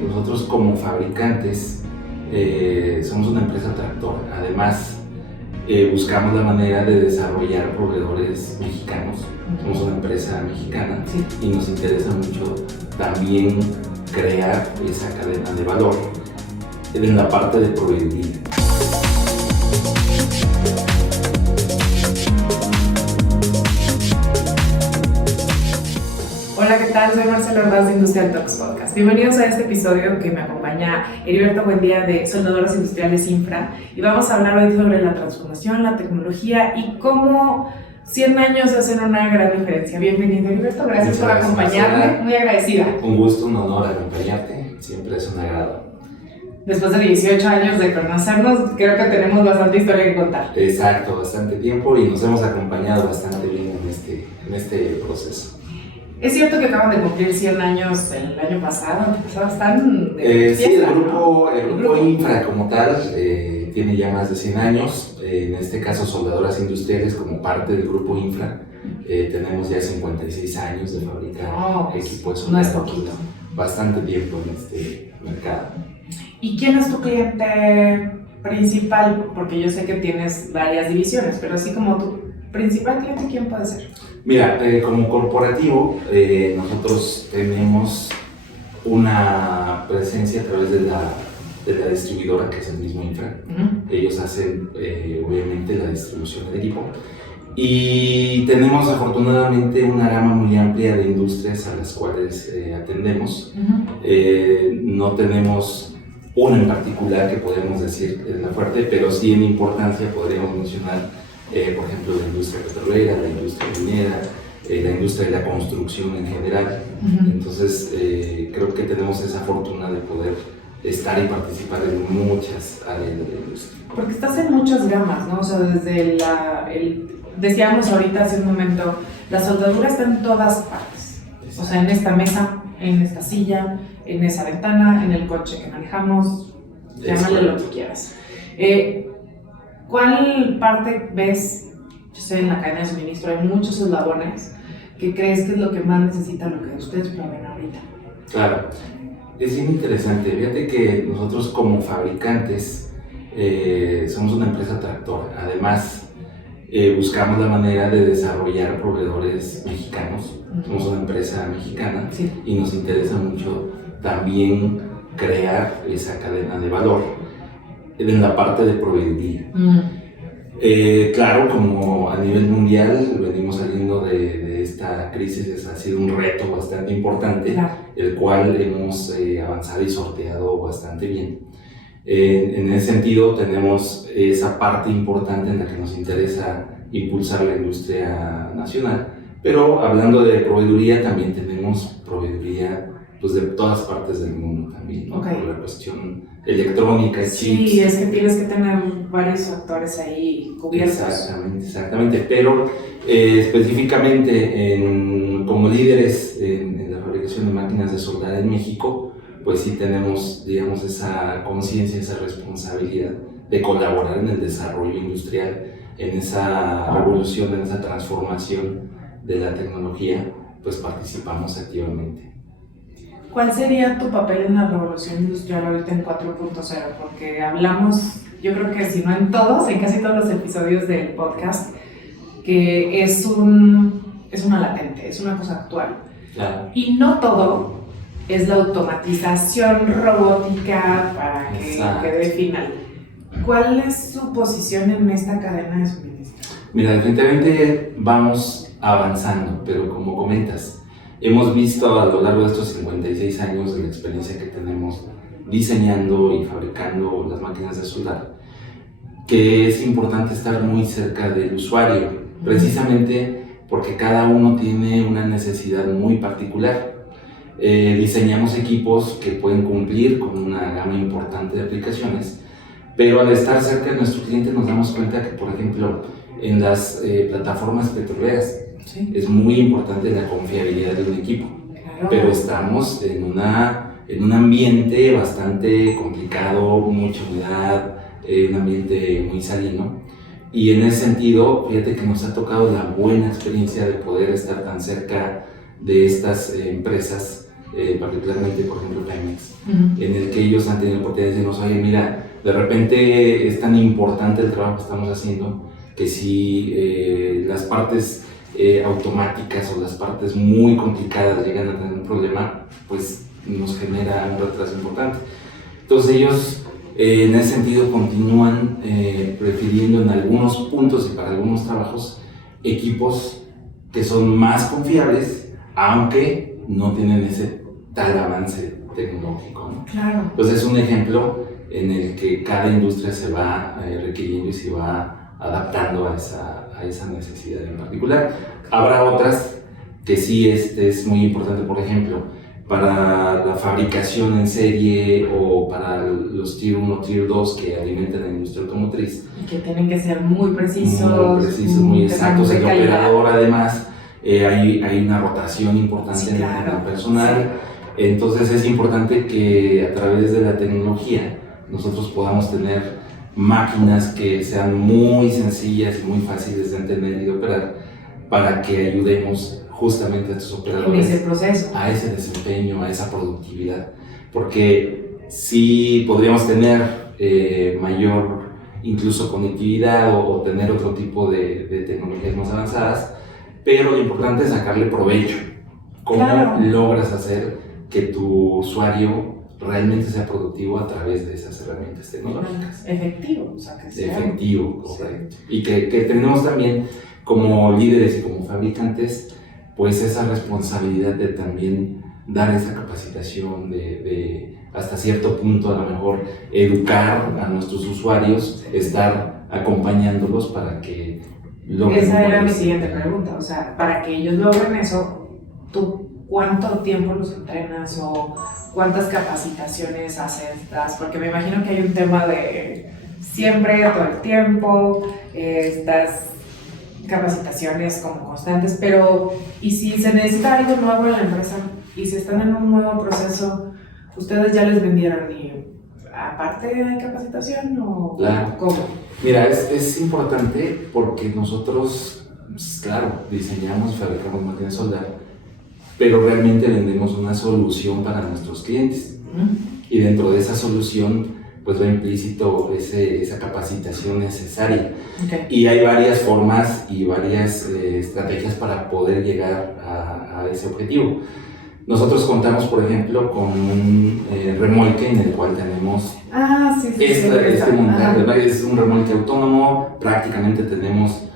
Nosotros como fabricantes somos una empresa tractora. Además, buscamos la manera de desarrollar proveedores mexicanos. Somos una empresa mexicana y nos interesa mucho también crear esa cadena de valor en la parte de proveeduría. Hola, ¿qué tal? Soy Marcela Ordaz de Industrial Talks Podcast. Bienvenidos a este episodio que me acompaña Heriberto Buendía de Soldadoras Industriales Infra, y vamos a hablar hoy sobre la transformación, la tecnología y cómo 100 años hacen una gran diferencia. Bienvenido, Heriberto, gracias por acompañarme, Marcela. Muy agradecida. Un gusto, un honor acompañarte, siempre es un agrado. Después de 18 años de conocernos, creo que tenemos bastante historia que contar. Exacto, bastante tiempo y nos hemos acompañado bastante bien en este proceso. Es cierto que acaban de cumplir 100 años el año pasado, están de Sí, el grupo Infra como tal tiene ya más de 100 años. En este caso, Soldadoras Industriales, como parte del grupo Infra, tenemos ya 56 años de fabricar equipos. No es poquito. Bastante tiempo en este mercado. ¿Y quién es tu cliente principal? Porque yo sé que tienes varias divisiones, pero así como tu principal cliente, ¿quién puede ser? Mira, como corporativo, nosotros tenemos una presencia a través de la distribuidora, que es el mismo Infra. Ellos hacen, obviamente, la distribución del equipo. Y tenemos, afortunadamente, una gama muy amplia de industrias a las cuales atendemos. No tenemos una en particular que podemos decir es la fuerte, pero sí en importancia podríamos mencionar, por ejemplo, la industria petrolera, la industria minera, la industria de la construcción en general. Entonces, creo que tenemos esa fortuna de poder estar y participar en muchas áreas de la industria. Porque estás en muchas gamas, ¿no? O sea, desde decíamos ahorita hace un momento, la soldadura está en todas partes. O sea, en esta mesa, en esta silla, en esa ventana, en el coche que manejamos, llámale lo que quieras. ¿Cuál parte ves? Yo sé, en la cadena de suministro hay muchos eslabones que crees que es lo que más necesita, lo que ustedes proveen ahorita. Claro, es bien interesante. Fíjate que nosotros como fabricantes somos una empresa tractora. Además, buscamos la manera de desarrollar proveedores mexicanos. Somos una empresa mexicana y nos interesa mucho también crear esa cadena de valor en la parte de proveeduría. Claro, como a nivel mundial venimos saliendo de esta crisis, ha sido un reto bastante importante, el cual hemos avanzado y sorteado bastante bien. En ese sentido, tenemos esa parte importante en la que nos interesa impulsar la industria nacional, pero hablando de proveeduría, también tenemos proveeduría pues, de todas partes del mundo también, ¿no? Por la cuestión electrónica, chips. Sí, es que tienes que tener varios factores ahí cubiertos. Exactamente, pero específicamente como líderes en la fabricación de máquinas de soldar en México, pues sí tenemos, digamos, esa conciencia, esa responsabilidad de colaborar en el desarrollo industrial, en esa revolución, en esa transformación de la tecnología, pues participamos activamente. ¿Cuál sería tu papel en la revolución industrial ahorita en 4.0? Porque hablamos, yo creo que si no en todos, en casi todos los episodios del podcast, que es una latente, es una cosa actual. Claro. Y no todo es la automatización robótica para que quede final. ¿Cuál es su posición en esta cadena de suministro? Mira, definitivamente vamos avanzando, pero como comentas, hemos visto a lo largo de estos 56 años de la experiencia que tenemos diseñando y fabricando las máquinas de soldar, que es importante estar muy cerca del usuario, precisamente porque cada uno tiene una necesidad muy particular. Diseñamos equipos que pueden cumplir con una gama importante de aplicaciones, pero al estar cerca de nuestro cliente nos damos cuenta que, por ejemplo, en las plataformas petroleras, es muy importante la confiabilidad de un equipo, pero estamos en un ambiente bastante complicado, mucha humedad, un ambiente muy salino, y en ese sentido, fíjate que nos ha tocado la buena experiencia de poder estar tan cerca de estas empresas, particularmente, por ejemplo, Pemex, en el que ellos han tenido la oportunidad de decirnos, oye, mira, de repente es tan importante el trabajo que estamos haciendo que si las partes automáticas o las partes muy complicadas llegan a tener un problema, pues nos genera un retraso importante. Entonces ellos en ese sentido continúan prefiriendo en algunos puntos y para algunos trabajos equipos que son más confiables, aunque no tienen ese tal avance tecnológico, ¿no? Claro. Entonces es un ejemplo en el que cada industria se va requiriendo y se va adaptando a esa necesidad en particular. Habrá otras que sí es muy importante, por ejemplo, para la fabricación en serie o para los Tier 1, Tier 2 que alimentan la industria automotriz. Y que tienen que ser muy precisos, muy exactos. El operador, además, hay una rotación importante, sí, claro, en el personal. Sí. Entonces es importante que a través de la tecnología nosotros podamos tener máquinas que sean muy sencillas y muy fáciles de entender y de operar para que ayudemos justamente a estos operadores en ese proceso, a ese desempeño, a esa productividad, porque sí podríamos tener mayor incluso conectividad o tener otro tipo de tecnologías más avanzadas, pero lo importante es sacarle provecho. ¿Cómo claro. logras hacer que tu usuario realmente sea productivo a través de esas herramientas tecnológicas? Efectivo, o sea, que sea efectivo, correcto. Sí. Y que tenemos también como líderes y como fabricantes pues esa responsabilidad de también dar esa capacitación, de hasta cierto punto a lo mejor educar a nuestros usuarios, estar acompañándolos para que logren. Esa era mi siguiente pregunta, o sea, para que ellos logren eso, ¿tú cuánto tiempo los entrenas o cuántas capacitaciones haces? Porque me imagino que hay un tema de siempre, todo el tiempo, estas capacitaciones como constantes, pero ¿y si se necesita algo nuevo en la empresa y si están en un nuevo proceso, ustedes ya les vendieron y aparte de capacitación o claro. cómo? Mira, es importante porque nosotros, pues, claro, diseñamos y fabricamos máquinas de soldar, pero realmente vendemos una solución para nuestros clientes. Y dentro de esa solución pues va implícito esa capacitación necesaria. Okay. Y hay varias formas y varias estrategias para poder llegar a ese objetivo. Nosotros contamos, por ejemplo, con un remolque en el cual tenemos este montaje. Es un remolque autónomo, prácticamente tenemos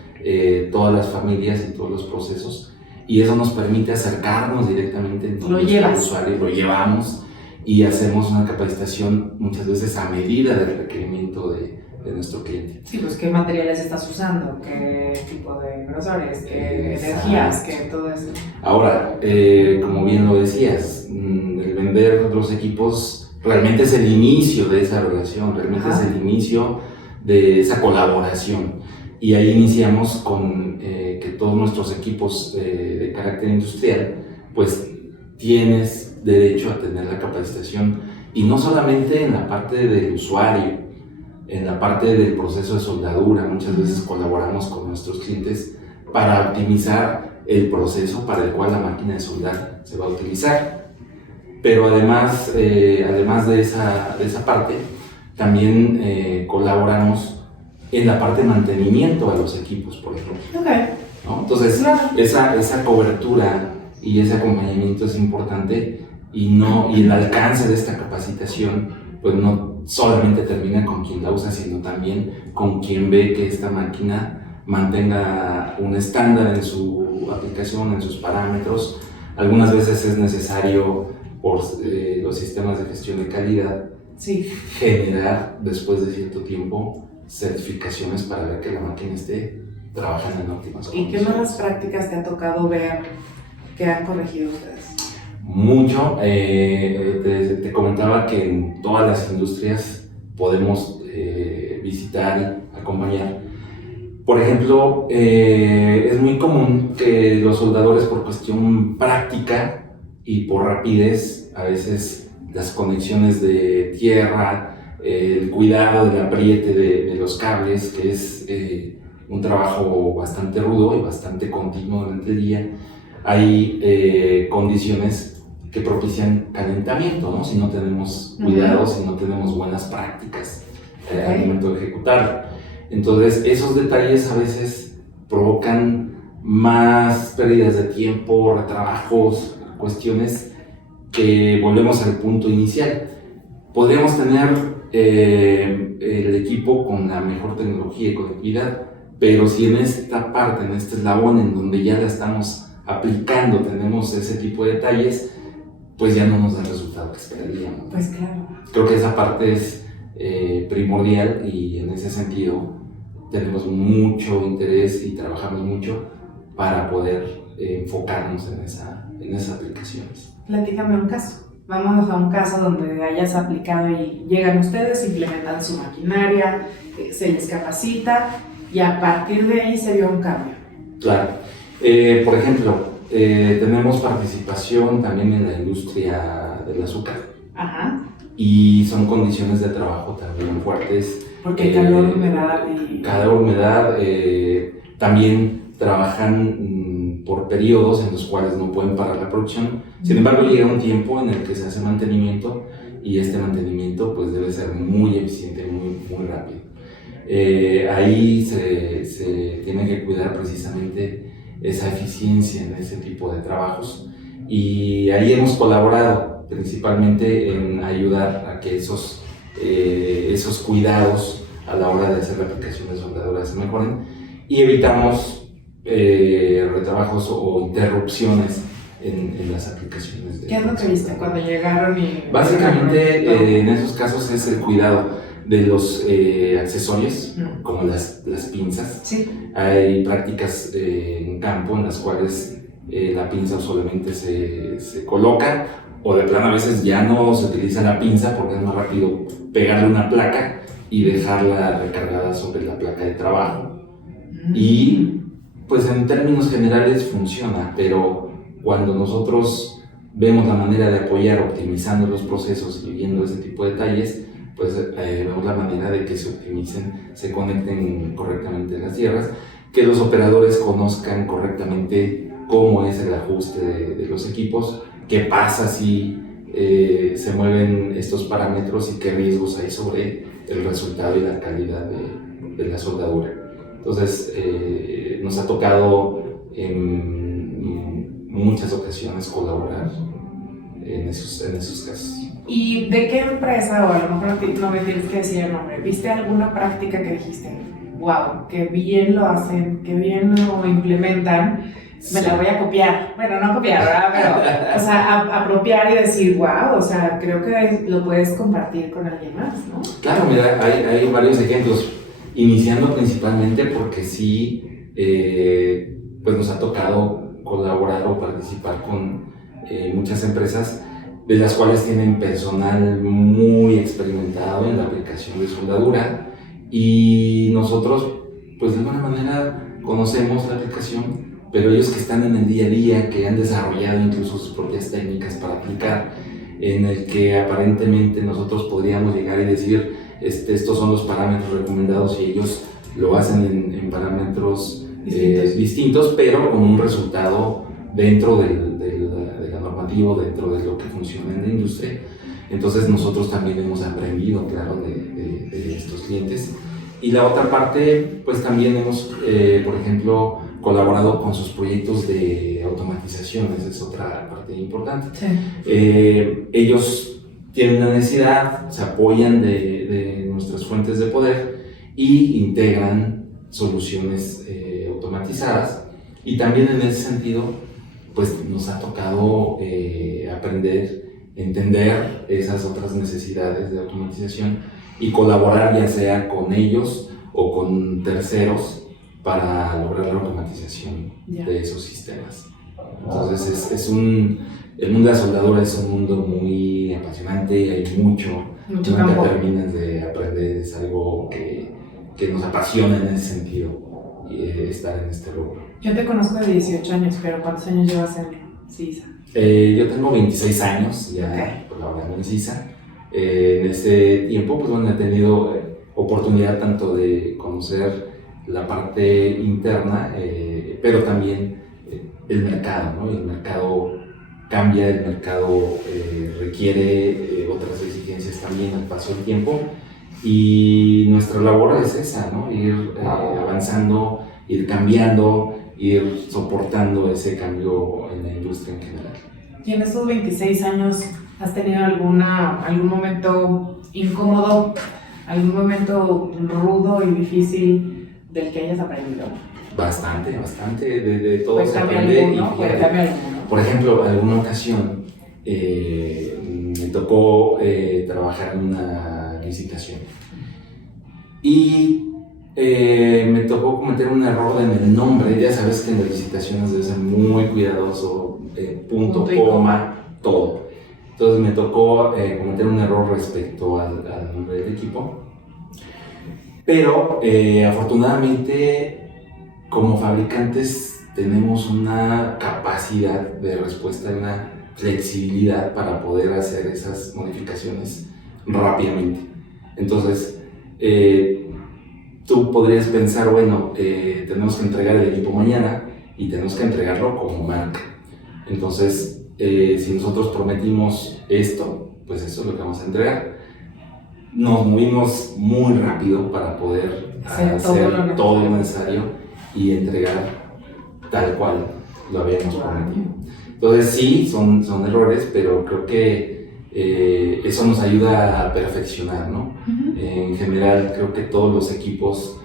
todas las familias y todos los procesos, y eso nos permite acercarnos directamente al usuario, lo llevamos y hacemos una capacitación muchas veces a medida del requerimiento de nuestro cliente. Sí, pues qué materiales estás usando, qué tipo de grosores, qué energías, qué todo eso. Ahora, como bien lo decías, el vender los equipos realmente es el inicio de esa relación, realmente es el inicio de esa colaboración. Y ahí iniciamos con que todos nuestros equipos de carácter industrial, pues tienes derecho a tener la capacitación, y no solamente en la parte del usuario, en la parte del proceso de soldadura. Muchas veces colaboramos con nuestros clientes para optimizar el proceso para el cual la máquina de soldar se va a utilizar. Pero además de esa parte, también colaboramos en la parte de mantenimiento a los equipos, por ejemplo. Okay. ¿No? Entonces, esa cobertura y ese acompañamiento es importante, y el alcance de esta capacitación pues no solamente termina con quien la usa, sino también con quien ve que esta máquina mantenga un estándar en su aplicación, en sus parámetros. Algunas veces es necesario, por los sistemas de gestión de calidad, generar después de cierto tiempo certificaciones para ver que la máquina esté trabajando en óptimas condiciones. ¿Y qué malas prácticas te ha tocado ver que han corregido ustedes? Mucho. Te comentaba que en todas las industrias podemos visitar y acompañar. Por ejemplo, es muy común que los soldadores, por cuestión práctica y por rapidez, a veces las conexiones de tierra, el cuidado del apriete de los cables, que es un trabajo bastante rudo y bastante continuo durante el día, hay condiciones que propician calentamiento, ¿no? Si no tenemos cuidado, si no tenemos buenas prácticas al momento de ejecutarlo. Entonces, esos detalles a veces provocan más pérdidas de tiempo, retrabajos, cuestiones que volvemos al punto inicial. Podríamos tener el equipo con la mejor tecnología y conectividad, pero si en esta parte, en este eslabón en donde ya la estamos aplicando, tenemos ese tipo de detalles, pues ya no nos da el resultado que esperaríamos. Pues claro. Creo que esa parte es primordial y en ese sentido tenemos mucho interés y trabajamos mucho para poder enfocarnos en esas aplicaciones. Platícame un caso. Vámonos a un caso donde hayas aplicado y llegan ustedes, implementan su maquinaria, se les capacita y a partir de ahí se vio un cambio. Claro. Por ejemplo, tenemos participación también en la industria del azúcar. Ajá. Y son condiciones de trabajo también fuertes. Porque calor, humedad Calor, humedad, también trabajan por periodos en los cuales no pueden parar la producción. Sin embargo, llega un tiempo en el que se hace mantenimiento y este mantenimiento pues debe ser muy eficiente, muy rápido. Ahí se tiene que cuidar precisamente esa eficiencia en ese tipo de trabajos y ahí hemos colaborado principalmente en ayudar a que esos cuidados a la hora de hacer la aplicación de soldaduras se mejoren y evitamos retrabajos o interrupciones en las aplicaciones. ¿Qué es lo que viste cuando llegaron? Básicamente en esos casos es el cuidado de los accesorios, como las pinzas. Sí. Hay prácticas en campo en las cuales la pinza solamente se coloca o de plano a veces ya no se utiliza la pinza porque es más rápido pegarle una placa y dejarla recargada sobre la placa de trabajo. Y pues en términos generales funciona, pero cuando nosotros vemos la manera de apoyar optimizando los procesos y viendo ese tipo de detalles, pues vemos la manera de que se optimicen, se conecten correctamente las tierras, que los operadores conozcan correctamente cómo es el ajuste de los equipos, qué pasa si se mueven estos parámetros y qué riesgos hay sobre el resultado y la calidad de la soldadura. Entonces, nos ha tocado en muchas ocasiones colaborar en esos casos. ¿Y de qué empresa, o a lo mejor no me tienes que decir el nombre, viste alguna práctica que dijiste, wow, qué bien lo hacen, qué bien lo implementan, me la voy a copiar? Bueno, no copiar, ¿verdad? Pero, o sea, apropiar y decir, wow, o sea, creo que lo puedes compartir con alguien más, ¿no? Claro, mira, hay varios ejemplos, iniciando principalmente porque sí, pues nos ha tocado colaborar o participar con muchas empresas de las cuales tienen personal muy experimentado en la aplicación de soldadura y nosotros pues de alguna manera conocemos la aplicación, pero ellos que están en el día a día, que han desarrollado incluso sus propias técnicas para aplicar, en el que aparentemente nosotros podríamos llegar y decir estos son los parámetros recomendados y ellos lo hacen en parámetros distintos, pero con un resultado dentro de la normativa, dentro de lo que funciona en la industria. Entonces nosotros también hemos aprendido, claro, de estos clientes. Y la otra parte, pues también hemos, por ejemplo, colaborado con sus proyectos de automatización, esa es otra parte importante. Sí. Ellos tienen una necesidad, se apoyan de nuestras fuentes de poder y integran soluciones automatizadas. Y también en ese sentido, pues nos ha tocado aprender, entender esas otras necesidades de automatización y colaborar ya sea con ellos o con terceros para lograr la automatización de esos sistemas. Entonces el mundo de la soldadura es un mundo muy apasionante, hay mucho nunca terminas de aprender, es algo que nos apasiona en ese sentido, estar en este rubro. Yo te conozco de 18 años, pero ¿cuántos años llevas en CISA? Yo tengo 26 años ya colaborando en CISA. En ese tiempo pues, bueno, he tenido oportunidad tanto de conocer la parte interna, pero también el mercado, ¿no? El mercado cambia, el mercado requiere otras exigencias también al paso del tiempo, y nuestra labor es esa, ¿no? Ir avanzando, ir cambiando, ir soportando ese cambio en la industria en general. Y en estos 26 años, ¿has tenido algún momento incómodo, algún momento rudo y difícil del que hayas aprendido? Bastante, de todo se aprende. alguno. Por ejemplo, alguna ocasión me tocó trabajar en una licitación y me tocó cometer un error en el nombre. Ya sabes que en las licitaciones debe ser muy cuidadoso, punto, coma, todo. Entonces me tocó cometer un error respecto al nombre del equipo, pero afortunadamente como fabricantes tenemos una capacidad de respuesta, una flexibilidad para poder hacer esas modificaciones rápidamente. Entonces, tú podrías pensar, bueno, tenemos que entregar el equipo mañana y tenemos que entregarlo como marca. Entonces, si nosotros prometimos esto, pues eso es lo que vamos a entregar. Nos movimos muy rápido para poder hacer todo lo necesario y entregar tal cual lo habíamos prometido. Entonces sí, son errores, pero creo que eso nos ayuda a perfeccionar, ¿no? En general, creo que todos los equipos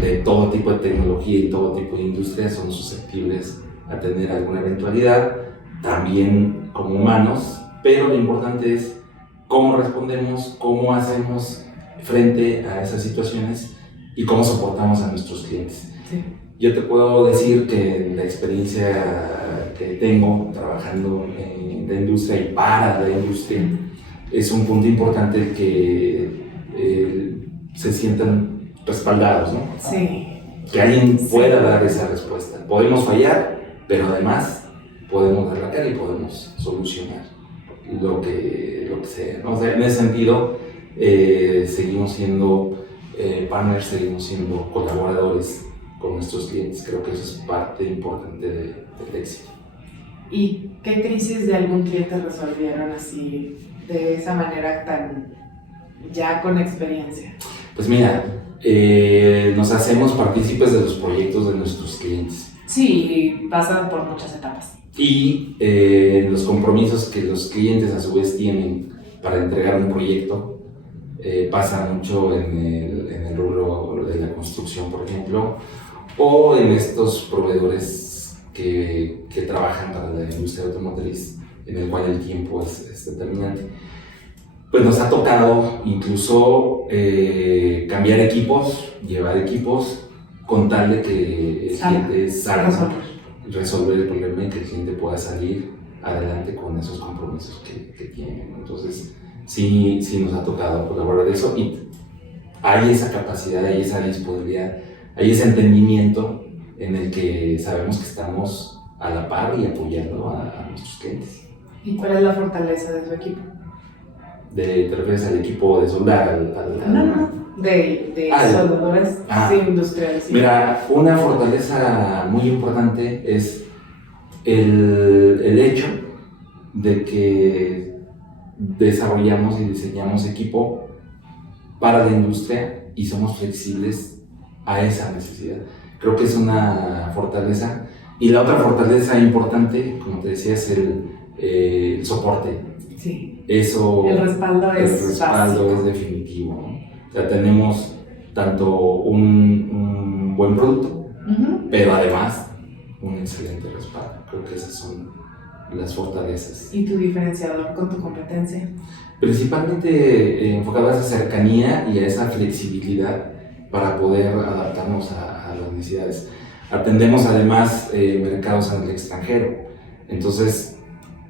de todo tipo de tecnología y todo tipo de industria son susceptibles a tener alguna eventualidad, también como humanos, pero lo importante es cómo respondemos, cómo hacemos frente a esas situaciones y cómo soportamos a nuestros clientes. Sí. Yo te puedo decir que la experiencia que tengo trabajando en la industria y para la industria es un punto importante que se sientan respaldados, ¿no? Sí. Que alguien pueda dar esa respuesta. Podemos fallar, pero además podemos dar la cara y podemos solucionar lo que sea, ¿no? O sea, en ese sentido, seguimos siendo partners, seguimos siendo colaboradores con nuestros clientes. Creo que eso es parte importante del éxito. ¿Y qué crisis de algún cliente resolvieron así, de esa manera tan ya con experiencia? Pues mira, nos hacemos partícipes de los proyectos de nuestros clientes. Sí, pasan por muchas etapas. Y los compromisos que los clientes a su vez tienen para entregar un proyecto pasa mucho en el rubro de la construcción, por ejemplo, o en estos proveedores que trabajan para la industria automotriz, en el cual el tiempo es determinante. Pues nos ha tocado incluso cambiar equipos, llevar equipos, con tal de que el cliente salga, resolver el problema y que el cliente pueda salir adelante con esos compromisos que tienen. Entonces, sí nos ha tocado colaborar de eso, y hay esa capacidad, hay esa disponibilidad, hay ese entendimiento en el que sabemos que estamos a la par y apoyando a nuestros clientes. ¿Y cuál es la fortaleza de su equipo? ¿Te refieres al equipo de soldar? No. De soldadores industriales. Mira, una fortaleza muy importante es el hecho de que desarrollamos y diseñamos equipo para la industria y somos flexibles a esa necesidad. Creo que es una fortaleza. Y la otra fortaleza importante, como te decía, es el soporte. Sí. Eso, el respaldo es definitivo, ¿no? O sea, tenemos tanto un buen producto, pero además un excelente respaldo. Creo que esas son las fortalezas. ¿Y tu diferenciador con tu competencia? Principalmente enfocado a esa cercanía y a esa flexibilidad para poder adaptarnos a las necesidades. Atendemos además mercados en el extranjero, entonces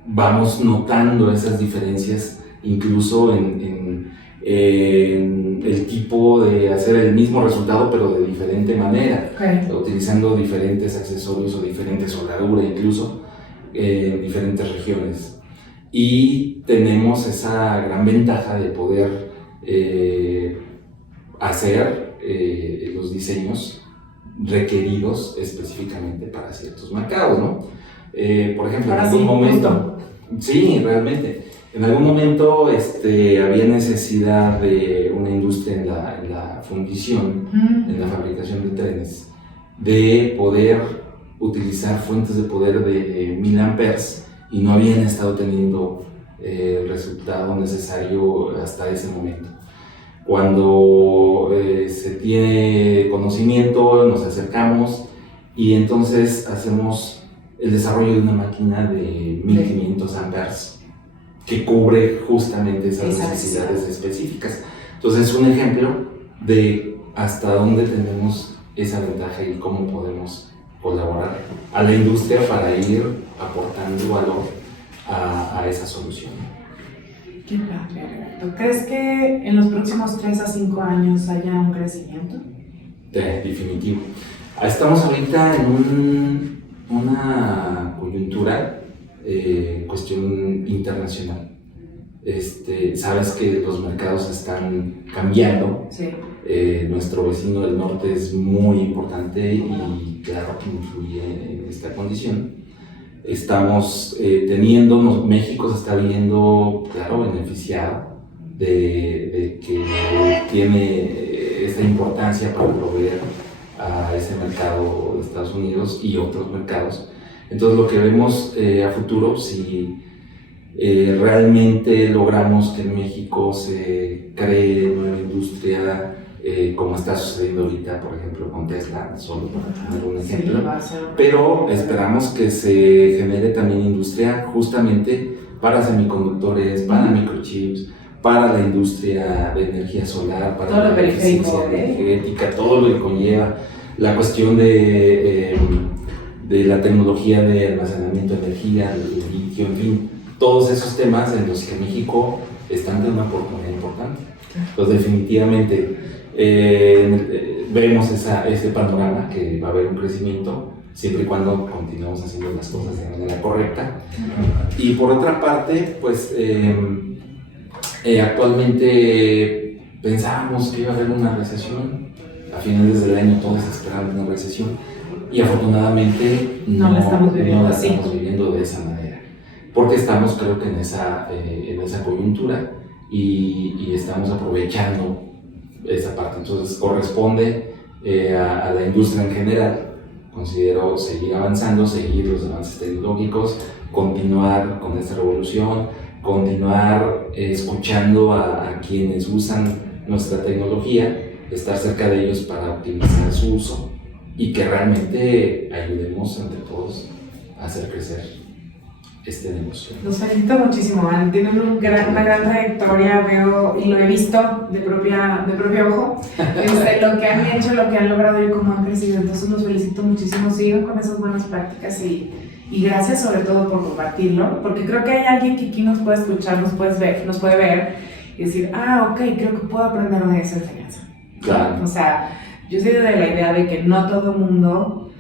vamos notando esas diferencias incluso en el tipo de hacer el mismo resultado pero de diferente manera, utilizando diferentes accesorios o diferente soldadura incluso en diferentes regiones. Y tenemos esa gran ventaja de poder hacer los diseños requeridos específicamente para ciertos mercados, ¿no? Por ejemplo, en algún momento, Sí, realmente. En algún momento había necesidad de una industria en la fundición, en la fabricación de trenes, de poder utilizar fuentes de poder de 1000 amperes y no habían estado teniendo el resultado necesario hasta ese momento. Cuando se tiene conocimiento, nos acercamos y entonces hacemos el desarrollo de una máquina de 1500 amperes que cubre justamente esas necesidades específicas. Entonces es un ejemplo de hasta dónde tenemos esa ventaja y cómo podemos colaborar a la industria para ir aportando valor a esa solución. Qué padre. ¿Tú crees que en los próximos 3 a 5 años haya un crecimiento? Definitivo. Estamos ahorita en una coyuntura, cuestión internacional. Sabes que los mercados están cambiando. Sí. Nuestro vecino del norte es muy importante y claro que influye en esta condición. Estamos México se está viendo, claro, beneficiado de que tiene esta importancia para proveer a ese mercado de Estados Unidos y otros mercados. Entonces lo que vemos a futuro, si realmente logramos que en México se cree nueva industria, como está sucediendo ahorita, por ejemplo, con Tesla, solo para poner un ejemplo. Pero esperamos que se genere también industria justamente para semiconductores, para microchips, para la industria de energía solar, para la eficiencia energética, todo lo que conlleva la cuestión de la tecnología de almacenamiento de energía, el litio, en fin, todos esos temas en los que México está ante una oportunidad importante. Entonces, definitivamente, vemos ese panorama que va a haber un crecimiento siempre y cuando continuemos haciendo las cosas de manera correcta. Y por otra parte, pues actualmente pensábamos que iba a haber una recesión. A finales del año todos esperaban una recesión y afortunadamente no la estamos viviendo de esa manera, porque estamos, creo que en esa coyuntura y estamos aprovechando esa parte. Entonces corresponde a la industria en general, considero, seguir avanzando, seguir los avances tecnológicos, continuar con esta revolución, continuar escuchando a quienes usan nuestra tecnología, estar cerca de ellos para optimizar su uso y que realmente ayudemos entre todos a hacer crecer este negocio. Los felicito muchísimo, Ana. Tienen una gran trayectoria, veo y lo he visto de propio ojo, lo que han hecho, lo que han logrado y cómo han crecido. Entonces los felicito muchísimo, sigan con esas buenas prácticas y gracias sobre todo por compartirlo, porque creo que hay alguien que aquí nos puede escuchar, nos puede ver y decir, ok, creo que puedo aprender de esa enseñanza. Claro. O sea, yo soy de la idea de que no todo el mundo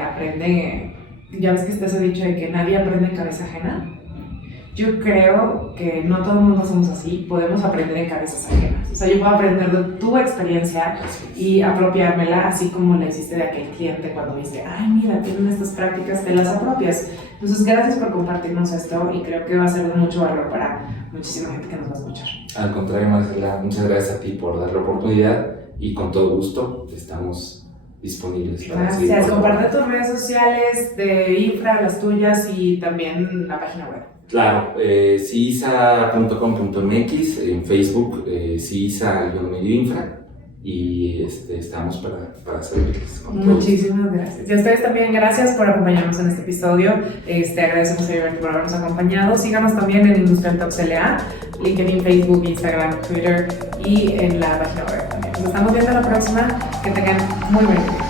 aprende. Ya ves que está ese dicho de que nadie aprende en cabeza ajena. Yo creo que no todo el mundo somos así, podemos aprender en cabezas ajenas. O sea, yo puedo aprender de tu experiencia y apropiármela, así como la hiciste de aquel cliente cuando me dice, ay, mira, tienen estas prácticas, te las apropias. Entonces, gracias por compartirnos esto y creo que va a ser de mucho valor para muchísima gente que nos va a escuchar. Al contrario, Marcela, muchas gracias a ti por dar la oportunidad y con todo gusto estamos disponibles. Gracias. Comparte tus redes sociales de Infra, las tuyas y también la página web. Claro, cisa.com.mx, en Facebook, cisa-infra y estamos para servirles. Muchísimas gracias. Y a ustedes también, gracias por acompañarnos en este episodio. Agradecemos a Heriberto por habernos acompañado. Síganos también en Industrial Talks LA, LinkedIn, Facebook, Instagram, Twitter y en la página web también. Nos estamos viendo la próxima. Que tengan muy buen día.